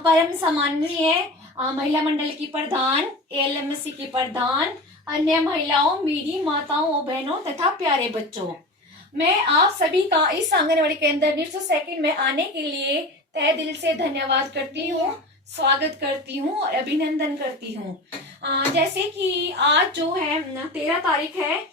परम सम्माननीय महिला मंडल की प्रधान, एएलएमएससी की प्रधान, अन्य महिलाओं, मेरी माताओं और बहनों तथा प्यारे बच्चों, मैं आप सभी का इस आंगनबाड़ी केंद्र 150 सेकंड में आने के लिए तहे दिल से धन्यवाद करती हूँ, स्वागत करती हूँ और अभिनंदन करती हूँ। जैसे कि आज जो है 13 तारीख है,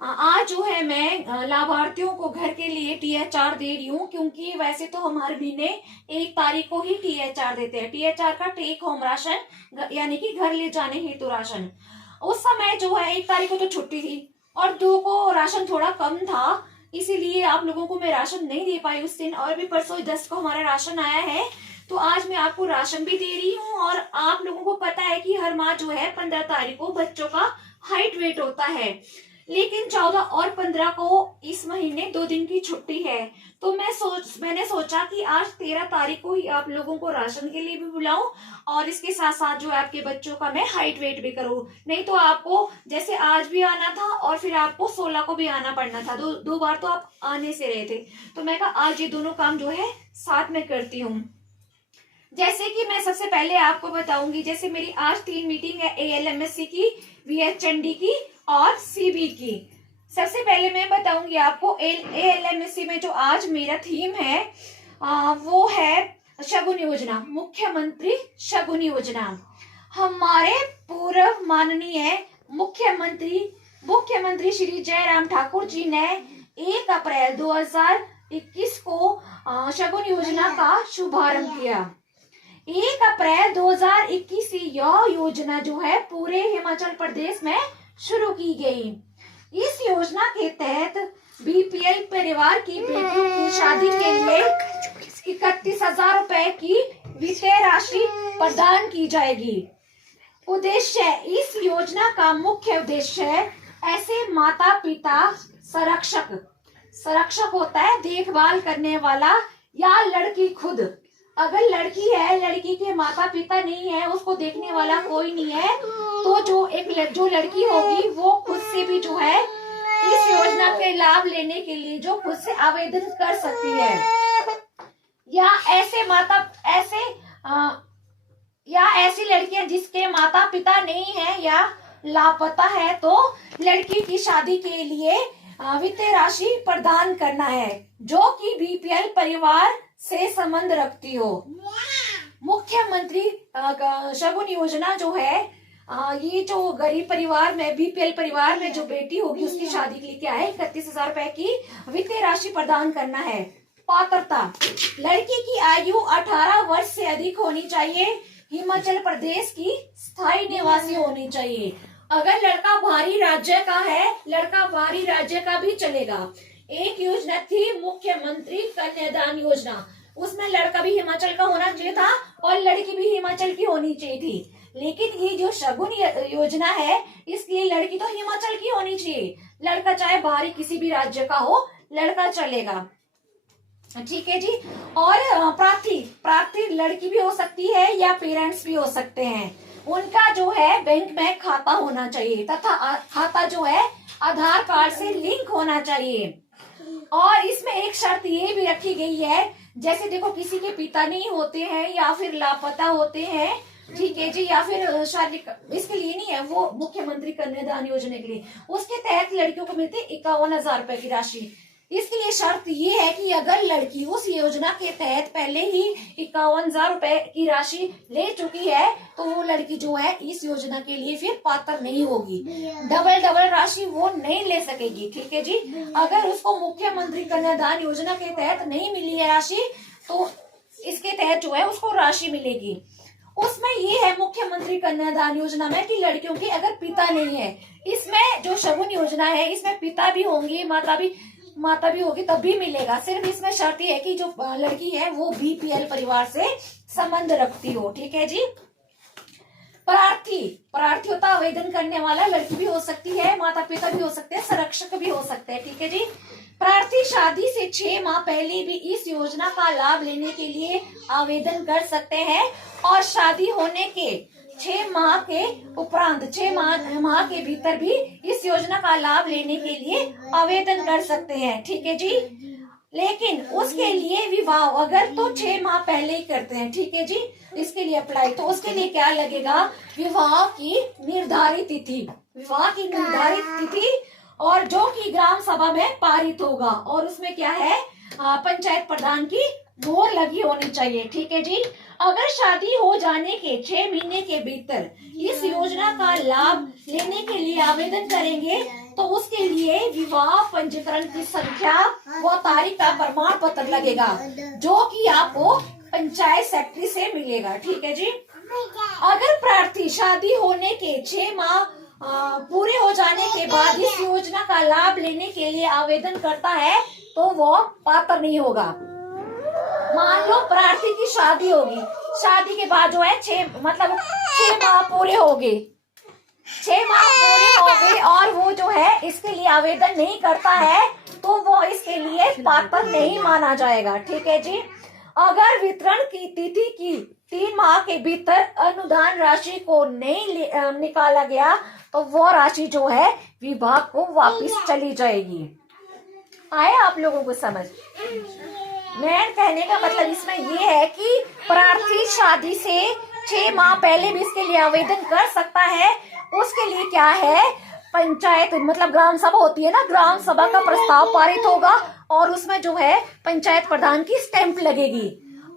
आज जो है मैं लाभार्थियों को घर के लिए THR दे रही हूँ, क्योंकि वैसे तो हमारे महीने 1 तारीख को ही THR देते हैं। THR का टेक होम राशन यानी कि घर ले जाने हेतु राशन। उस समय जो है 1 तारीख को तो छुट्टी थी और 2 को राशन थोड़ा कम था, इसीलिए आप लोगों को मैं राशन नहीं दे पाई उस दिन। और भी परसों 10 को हमारा राशन आया है, तो आज मैं आपको राशन भी दे रही हूँ। और आप लोगों को पता है कि हर माह जो है 15 तारीख को बच्चों का हाइट वेट होता है, लेकिन 14 और 15 को इस महीने 2 दिन की छुट्टी है। तो मैंने सोचा कि आज 13 तारीख को ही आप लोगों को राशन के लिए भी बुलाऊं और इसके साथ साथ जो है आपके बच्चों का मैं हाइट वेट भी करूं। नहीं तो आपको जैसे आज भी आना था और फिर आपको 16 को भी आना पड़ना था, दो बार तो आप आने से रहे थे। तो मैं कहा आज ये दोनों काम जो है साथ में करती हूँ। जैसे कि मैं सबसे पहले आपको बताऊंगी, जैसे मेरी आज 3 मीटिंग है, ALMSC की, VH चंडी की और CB की। सबसे पहले मैं बताऊंगी आपको ALMSC में जो आज मेरा थीम है वो है शगुन योजना, मुख्यमंत्री शगुन योजना। हमारे पूर्व माननीय मुख्यमंत्री श्री जयराम ठाकुर जी ने 1 अप्रैल 2021 को शगुन योजना का शुभारंभ किया। 1 अप्रैल 2021 से यह योजना जो है पूरे हिमाचल प्रदेश में शुरू की गई। इस योजना के तहत BPL परिवार की बेटियों की शादी के लिए 31,000 रुपए की वित्तीय राशि प्रदान की जाएगी। उद्देश्य, इस योजना का मुख्य उद्देश्य है ऐसे माता पिता संरक्षक होता है देखभाल करने वाला, या लड़की खुद, अगर लड़की है, लड़की के माता पिता नहीं है, उसको देखने वाला कोई नहीं है, तो जो लड़की होगी वो खुद से भी जो है इस योजना के लाभ लेने के लिए जो खुद से आवेदन कर सकती है। या ऐसी लड़कियां जिसके माता पिता नहीं है या लापता है, तो लड़की की शादी के लिए वित्तीय राशि प्रदान करना है जो कि BPL परिवार से संबंध रखती हो। मुख्यमंत्री शगुन योजना जो है, ये जो गरीब परिवार में, BPL परिवार में जो बेटी होगी उसकी शादी के लिए क्या है, 31,000 रुपए की वित्तीय राशि प्रदान करना है। पात्रता, लड़की की आयु 18 वर्ष से अधिक होनी चाहिए, हिमाचल प्रदेश की स्थायी निवासी होनी चाहिए। अगर लड़का बाहरी राज्य का है, लड़का बाहरी राज्य का भी चलेगा। एक योजना थी मुख्यमंत्री कन्यादान योजना, उसमें लड़का भी हिमाचल का होना चाहिए था और लड़की भी हिमाचल की होनी चाहिए थी। लेकिन ये जो शगुन योजना है, इसके लिए लड़की तो हिमाचल की होनी चाहिए, लड़का चाहे बाहरी किसी भी राज्य का हो, लड़का चलेगा। ठीक है जी। और प्रार्थी लड़की भी हो सकती है या पेरेंट्स भी हो सकते हैं। उनका जो है बैंक में खाता होना चाहिए तथा खाता जो है आधार कार्ड से लिंक होना चाहिए। और इसमें एक शर्त ये भी रखी गई है, जैसे देखो किसी के पिता नहीं होते हैं या फिर लापता होते हैं, ठीक है जी, या फिर शारीरिक, इसके लिए नहीं है, वो मुख्यमंत्री कन्यादान योजना के लिए, उसके तहत लड़कियों को मिलती है 51,000 रुपए की राशि। इसके लिए शर्त ये है कि अगर लड़की उस योजना के तहत पहले ही 51,000 रुपए की राशि ले चुकी है, तो वो लड़की जो है इस योजना के लिए फिर पात्र नहीं होगी, डबल राशि वो नहीं ले सकेगी। ठीक है जी। अगर उसको मुख्यमंत्री कन्यादान योजना के तहत नहीं मिली है राशि, तो इसके तहत जो है उसको राशि मिलेगी। उसमें ये है मुख्यमंत्री कन्यादान योजना में कि लड़कियों के अगर पिता नहीं है, इसमें जो शगुन योजना है इसमें पिता भी होंगे, माता भी होगी, तब भी मिलेगा। सिर्फ इसमें शर्त ये है कि जो लड़की है वो BPL परिवार से संबंध रखती हो। ठीक है जी। प्रार्थी होता आवेदन करने वाला, लड़की भी हो सकती है, माता पिता भी हो सकते हैं, संरक्षक भी हो सकते हैं। ठीक है जी। प्रार्थी शादी से 6 माह पहले भी इस योजना का लाभ लेने के लिए आवेदन कर सकते हैं और शादी होने के 6 माह के उपरांत 6 माह के भीतर भी इस योजना का लाभ लेने के लिए आवेदन कर सकते हैं। ठीक है जी। लेकिन उसके लिए विवाह अगर तो 6 माह पहले ही करते हैं, ठीक है जी, इसके लिए अप्लाई, तो उसके लिए क्या लगेगा, विवाह की निर्धारित तिथि, विवाह की निर्धारित तिथि, और जो कि ग्राम सभा में पारित होगा, और उसमें क्या है, पंचायत प्रधान की मोहर लगी होनी चाहिए, ठीक है जी। अगर शादी हो जाने के 6 महीने के भीतर इस योजना का लाभ लेने के लिए आवेदन करेंगे तो उसके लिए विवाह पंजीकरण की संख्या व तारीख का प्रमाण पत्र लगेगा, जो कि आपको पंचायत सेक्रेटरी से मिलेगा, ठीक है जी। अगर प्रार्थी शादी होने के 6 माह पूरे हो जाने के बाद इस योजना का लाभ लेने के लिए आवेदन करता है तो वो पात्र नहीं होगा। मान लो प्रार्थी की शादी होगी, शादी के बाद जो है 6 माह पूरे हो गए, 6 माह पूरे हो गए और वो जो है इसके लिए आवेदन नहीं करता है तो वो इसके लिए पात्र नहीं माना जाएगा, ठीक है जी। अगर वितरण की तिथि की 3 माह के भीतर अनुदान राशि को नहीं निकाला गया तो वो राशि जो है विभाग को वापस चली जाएगी। आया आप लोगों को समझ? मैं कहने का मतलब इसमें ये है कि प्रार्थी शादी से 6 माह पहले भी इसके लिए आवेदन कर सकता है। उसके लिए क्या है, पंचायत ग्राम सभा होती है ना, ग्राम सभा का प्रस्ताव पारित होगा और उसमें जो है पंचायत प्रधान की स्टैंप लगेगी।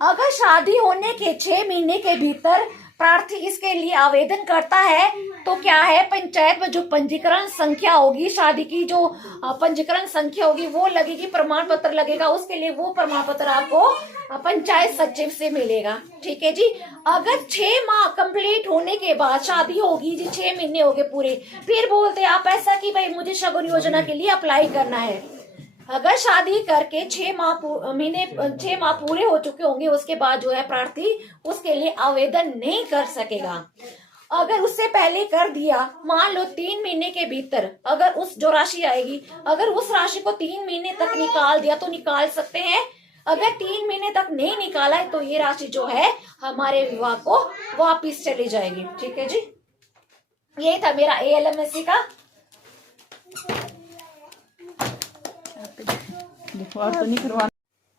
अगर शादी होने के 6 महीने के भीतर प्रार्थी इसके लिए आवेदन करता है तो क्या है, पंचायत में जो पंजीकरण संख्या होगी, शादी की जो पंजीकरण संख्या होगी वो लगेगी, प्रमाण पत्र लगेगा, उसके लिए वो प्रमाण पत्र आपको पंचायत सचिव से मिलेगा, ठीक है जी। अगर 6 माह कंप्लीट होने के बाद शादी होगी जी, 6 महीने हो गए पूरे, फिर बोलते आप ऐसा कि भाई मुझे शगुन योजना के लिए अप्लाई करना है। अगर शादी करके 6 माह पूरे हो चुके होंगे उसके बाद जो है प्रार्थी उसके लिए आवेदन नहीं कर सकेगा। अगर उससे पहले कर दिया, मान लो 3 महीने के भीतर अगर उस जो राशि आएगी, अगर उस राशि को 3 महीने तक निकाल दिया तो निकाल सकते हैं। अगर 3 महीने तक नहीं निकाला है तो ये राशि जो है हमारे विभाग को वापिस चली जाएगी, ठीक है जी। यही था मेरा ALMSC का।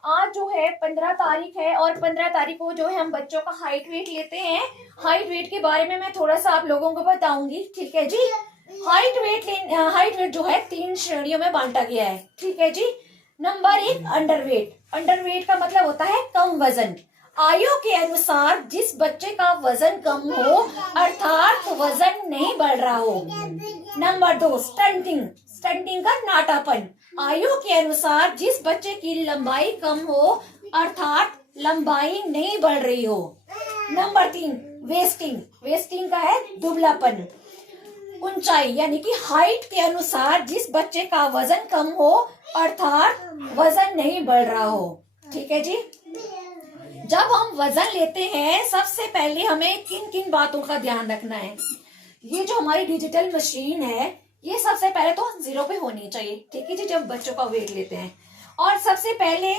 आज जो है 15 तारीख है और 15 तारीख को जो है हम बच्चों का हाइट वेट लेते हैं। हाइट वेट के बारे में मैं थोड़ा सा आप लोगों को बताऊंगी, ठीक है जी। हाइट वेट जो है 3 श्रेणियों में बांटा गया है, ठीक है जी। Number 1 underweight. अंडरवेट का मतलब होता है कम वजन। आयु के अनुसार जिस बच्चे का वजन कम हो अर्थात वजन नहीं बढ़ रहा हो। Number 2 stunting. स्टंटिंग का नाटापन। आयु के अनुसार जिस बच्चे की लंबाई कम हो अर्थात लंबाई नहीं बढ़ रही हो। Number 3 wasting. वेस्टिंग का है दुबलापन। ऊंचाई यानी कि हाइट के अनुसार जिस बच्चे का वजन कम हो अर्थात वजन नहीं बढ़ रहा हो, ठीक है जी। जब हम वजन लेते हैं सबसे पहले हमें किन किन बातों का ध्यान रखना है। ये जो हमारी डिजिटल मशीन है ये सबसे पहले तो 0 पे होनी चाहिए, ठीक है जी, जब बच्चों का वेट लेते हैं। और सबसे पहले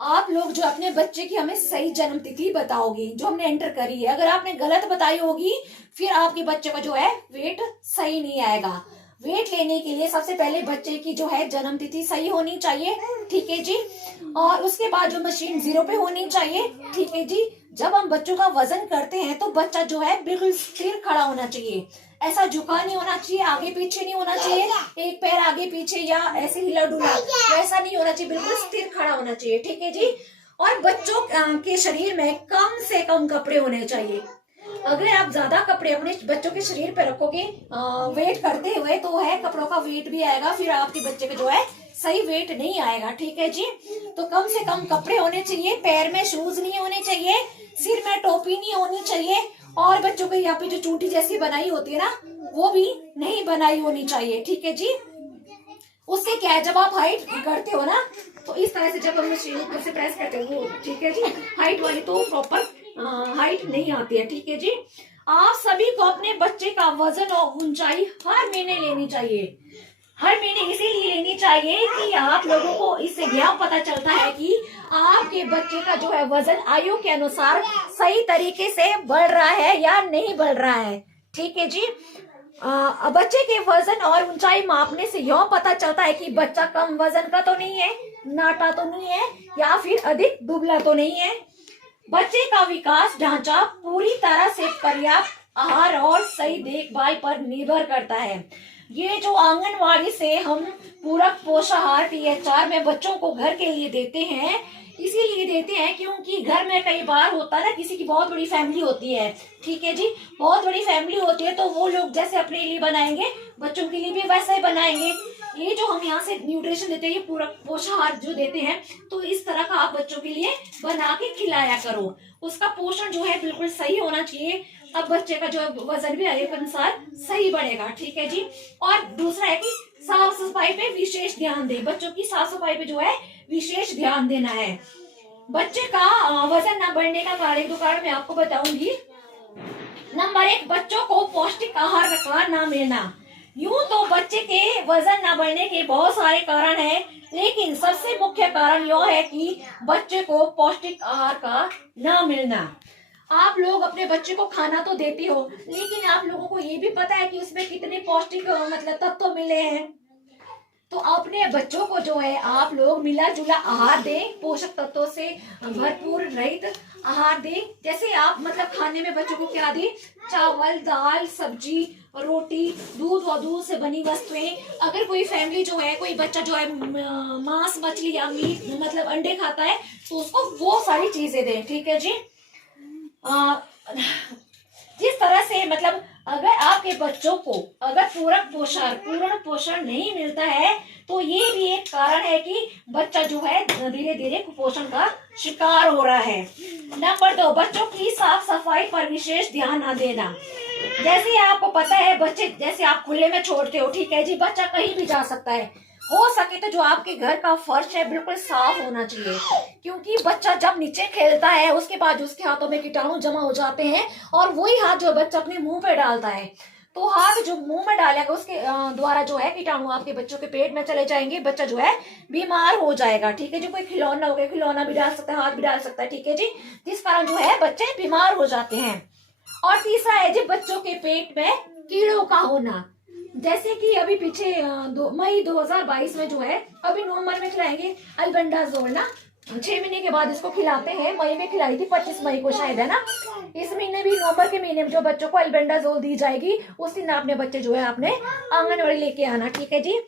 आप लोग जो अपने बच्चे की हमें सही जन्म तिथि बताओगे जो हमने एंटर करी है। अगर आपने गलत बताई होगी फिर आपके बच्चे का जो है वेट सही नहीं आएगा। वेट लेने के लिए सबसे पहले बच्चे की जो है जन्म तिथि सही होनी चाहिए, ठीक है जी। और उसके बाद जो मशीन 0 पे होनी चाहिए, ठीक है जी। जब हम बच्चों का वजन करते हैं तो बच्चा जो है बिल्कुल स्थिर खड़ा होना चाहिए, ऐसा झुका नहीं होना चाहिए, आगे पीछे नहीं होना चाहिए, एक पैर आगे पीछे या ऐसे हिला डुला वैसा नहीं होना चाहिए, बिल्कुल स्थिर खड़ा होना चाहिए, ठीक है जी। और बच्चों के शरीर में कम से कम कपड़े होने चाहिए। अगर आप ज्यादा कपड़े अपने बच्चों के शरीर पे रखोगे वेट करते हुए तो है कपड़ों का वेट भी आएगा, फिर आपके बच्चे का जो है सही वेट नहीं आएगा, ठीक है जी। तो कम से कम कपड़े होने चाहिए, पैर में शूज नहीं होने चाहिए, सिर में टोपी नहीं होनी चाहिए और बच्चों को यहाँ पे जो चूंटी जैसी बनाई होती है ना वो भी नहीं बनाई होनी चाहिए, ठीक है जी। उससे क्या है, जब आप हाइट करते हो ना तो इस तरह से जब हम मशीन ऊपर से प्रेस करते हो वो, ठीक है जी, हाइट वाली तो प्रॉपर हाइट नहीं आती है, ठीक है जी। आप सभी को अपने बच्चे का वजन और ऊंचाई हर महीने लेनी चाहिए। हर महीने इसीलिए लेनी चाहिए कि आप लोगों को इससे यह पता चलता है कि आपके बच्चे का जो है वजन आयु के अनुसार सही तरीके से बढ़ रहा है या नहीं बढ़ रहा है, ठीक है जी। बच्चे के वजन और ऊंचाई मापने से यह पता चलता है कि बच्चा कम वजन का तो नहीं है, नाटा तो नहीं है, या फिर अधिक दुबला तो नहीं है। बच्चे का विकास ढांचा पूरी तरह से पर्याप्त आहार और सही देखभाल पर निर्भर करता है। ये जो आंगनवाड़ी से हम पूरक पोषाहार THR में बच्चों को घर के लिए देते हैं, इसीलिए देते हैं क्योंकि घर में कई बार होता है ना, किसी की बहुत बड़ी फैमिली होती है, ठीक है जी, बहुत बड़ी फैमिली होती है, तो वो लोग जैसे अपने लिए बनाएंगे बच्चों के लिए भी वैसा ही बनाएंगे। ये जो हम यहाँ से न्यूट्रिशन देते हैं, ये पूरक पोषाहार जो देते हैं, तो इस तरह का आप बच्चों के लिए बना के खिलाया करो। उसका पोषण जो है बिल्कुल सही होना चाहिए, अब बच्चे का जो वजन भी आयु के अनुसार सही बढ़ेगा, ठीक है जी। और दूसरा है कि साफ सफाई पे विशेष ध्यान दे, बच्चों की साफ सफाई पे जो है विशेष ध्यान देना है। बच्चे का वजन न बढ़ने का कारण, 2 कारण मैं आपको बताऊंगी। नंबर 1, बच्चों को पौष्टिक आहार का ना मिलना। यूं तो बच्चे के वजन न बढ़ने के बहुत सारे कारण हैं, लेकिन सबसे मुख्य कारण यह है कि बच्चे को पौष्टिक आहार का न मिलना। आप लोग अपने बच्चे को खाना तो देती हो, लेकिन आप लोगों को ये भी पता है कि उसमें कितने पौष्टिक मतलब तत्व मिले हैं। तो अपने बच्चों को जो है आप लोग मिला जुला आहार दें, पोषक तत्वों से भरपूर रहित आहार दें। जैसे आप मतलब खाने में बच्चों को क्या दें, चावल, दाल, सब्जी, रोटी, दूध और दूध से बनी वस्तुएं। अगर कोई फैमिली जो है, कोई बच्चा जो है मांस, मछली या मीट मतलब अंडे खाता है, तो उसको वो सारी चीजें दें, ठीक है जी। जिस तरह से मतलब अगर आपके बच्चों को अगर पूर्ण पोषण नहीं मिलता है, तो ये भी एक कारण है कि बच्चा जो है धीरे धीरे कुपोषण का शिकार हो रहा है। नंबर 2, बच्चों की साफ सफाई पर विशेष ध्यान न देना। जैसे आपको पता है, बच्चे जैसे आप खुले में छोड़ते हो, ठीक है जी, बच्चा कहीं भी जा सकता है। हो सके तो जो आपके घर का फर्श है बिल्कुल साफ होना चाहिए, क्योंकि बच्चा जब नीचे खेलता है उसके बाद उसके हाथों में कीटाणु जमा हो जाते हैं, और वही हाथ जो बच्चा अपने मुंह पे डालता है, तो हाथ जो मुंह में डालेगा उसके द्वारा जो है कीटाणु आपके बच्चों के पेट में चले जाएंगे, बच्चा जो है बीमार हो जाएगा, ठीक है जी। कोई खिलौना हो गया, खिलौना भी डाल सकता है, हाथ भी डाल सकता है, ठीक है जी, जिस कारण जो है बच्चे बीमार हो जाते हैं। और तीसरा है जी बच्चों के पेट में कीड़ों का होना। जैसे कि अभी पीछे मई 2022 में जो है, अभी नवंबर में खिलाएंगे अल्बेंडाजोल ना, 6 महीने के बाद इसको खिलाते हैं। मई में खिलाई थी, 25 मई को शायद, है ना। इस महीने भी, नवंबर के महीने में जो बच्चों को अल्बेंडाजोल दी जाएगी, उस दिन आपने बच्चे जो है आपने आंगनवाड़ी लेके आना, ठीक है जी।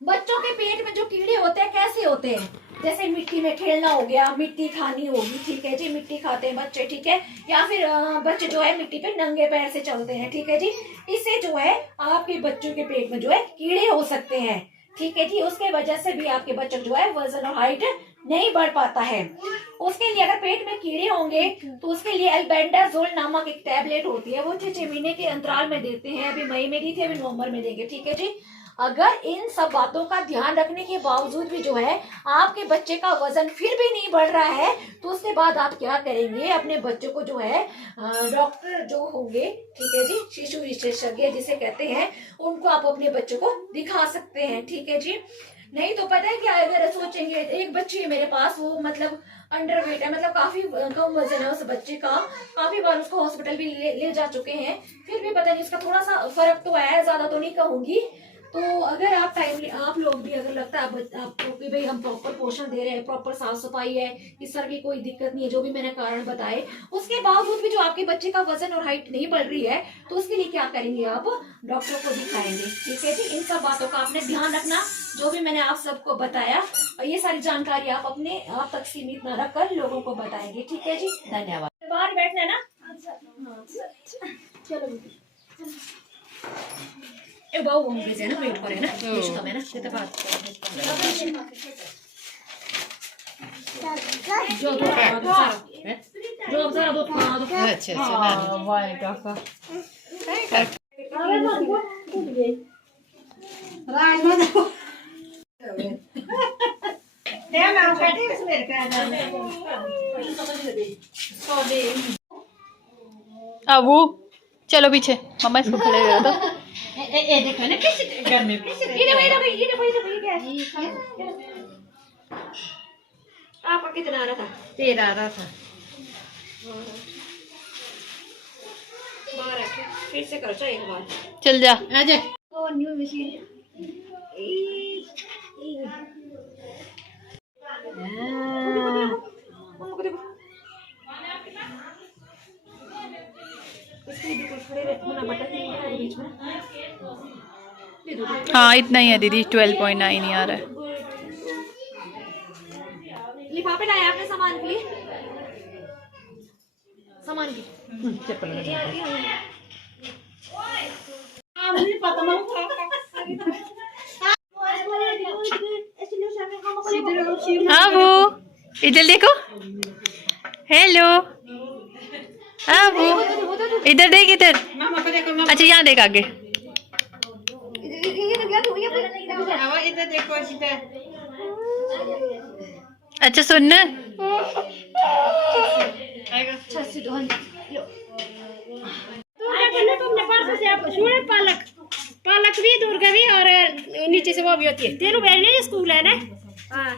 बच्चों के पेट में जो कीड़े होते हैं कैसे होते हैं, जैसे मिट्टी में खेलना हो गया, मिट्टी खानी होगी, ठीक है जी, मिट्टी खाते हैं बच्चे, ठीक है, या फिर बच्चे जो है मिट्टी पे नंगे पैर से चलते हैं, ठीक है जी। इससे जो है आपके बच्चों के पेट में जो है कीड़े हो सकते हैं, ठीक है जी। उसके वजह से भी आपके बच्चे जो है वजन और हाइट नहीं बढ़ पाता है। उसके लिए अगर पेट में कीड़े होंगे तो उसके लिए अल्बेंडाजोल नामक एक टैबलेट होती है, वो 6 महीने के अंतराल में देते हैं। अभी मई में दी थी, अभी नवंबर में देंगे, ठीक है जी। अगर इन सब बातों का ध्यान रखने के बावजूद भी जो है आपके बच्चे का वजन फिर भी नहीं बढ़ रहा है, तो उसके बाद आप क्या करेंगे, अपने बच्चे को जो है डॉक्टर जो होंगे, ठीक है जी, शिशु विशेषज्ञ जिसे कहते हैं, उनको आप अपने बच्चे को दिखा सकते हैं, ठीक है जी। नहीं तो पता है क्या, अगर सोचेंगे एक बच्ची है मेरे पास, वो मतलब अंडरवेट है, मतलब काफी कम वजन है उस बच्चे का, काफी बार उसको हॉस्पिटल भी ले जा चुके हैं, फिर भी पता नहीं उसका थोड़ा सा फर्क तो है, ज्यादा तो नहीं कहूंगी। तो अगर आप टाइमली, आप लोग भी अगर लगता है आपको कि भाई हम प्रॉपर पोषण दे रहे हैं, प्रॉपर साफ सफाई है, इस तरह की कोई दिक्कत नहीं है, जो भी मैंने कारण बताए, उसके बावजूद भी जो आपके बच्चे का वजन और हाइट नहीं बढ़ रही है, तो उसके लिए क्या करेंगे, आप डॉक्टर को दिखाएंगे, ठीक है जी। इन सब बातों का आपने ध्यान रखना, जो भी मैंने आप सबको बताया, और ये सारी जानकारी आप अपने आप तक सीमित न रखकर लोगों को बताएंगे, ठीक है जी। धन्यवाद। बाहर बैठना है ना, चलो ए बाऊ होंगे जे ना, वेट करे ना, यशु तमे ना, ते बात जो तो जो सारा दूध खा दो, अच्छा अच्छा वाह काका राजमा ते ना काटे इस मेरे पे अबू चलो पीछे, मम्मा इसको खड़े कर दो। ए देखो ना कैसे घर में कैसे, ये आपका कितना आ रहा था, 13 आ रहा था, 12 फिर से कर एक बार। चल जा। आजा। तो न्यू मशीन हाँ इतना ही है दीदी, 12.9 ही आ रहा है। लिफाफे लाए आपने सामान के लिए? सामान की हाँ वो इधर देखो। हेलो हाँ वो इधर देख इधर। मामा को देखो, मामा अच्छा यहाँ देख आगे। इधर देखो सीधा। अच्छा सुन तुमने परसों से आप सुने पालक पालक भी दुर्गा भी और नीचे से वो भी होती है। तेरू बैठने स्कूल है ना। हाँ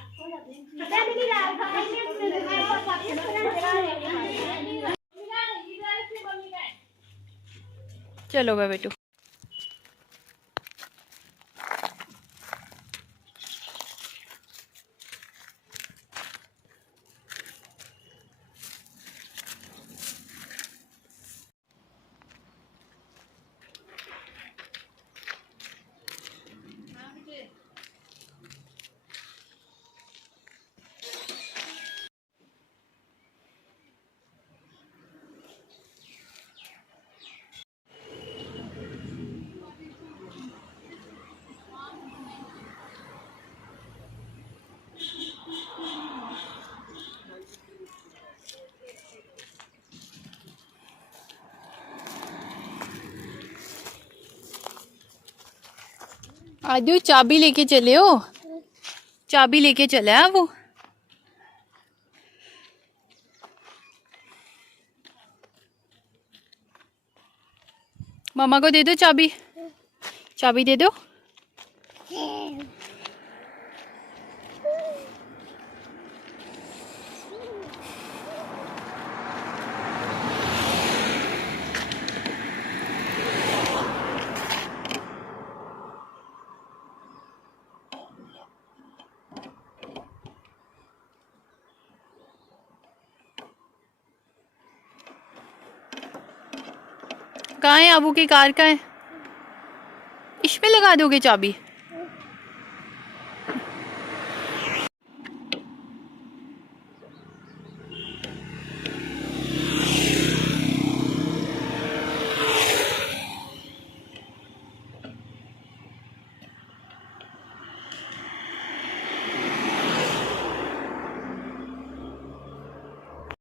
चलो भाई बेटू। आजू चाबी लेके चले हो, चाबी लेके चला है वो। मामा को दे दो चाबी, चाबी दे दो। कहाँ है अबू की कार? का है? इसमें लगा दोगे चाबी?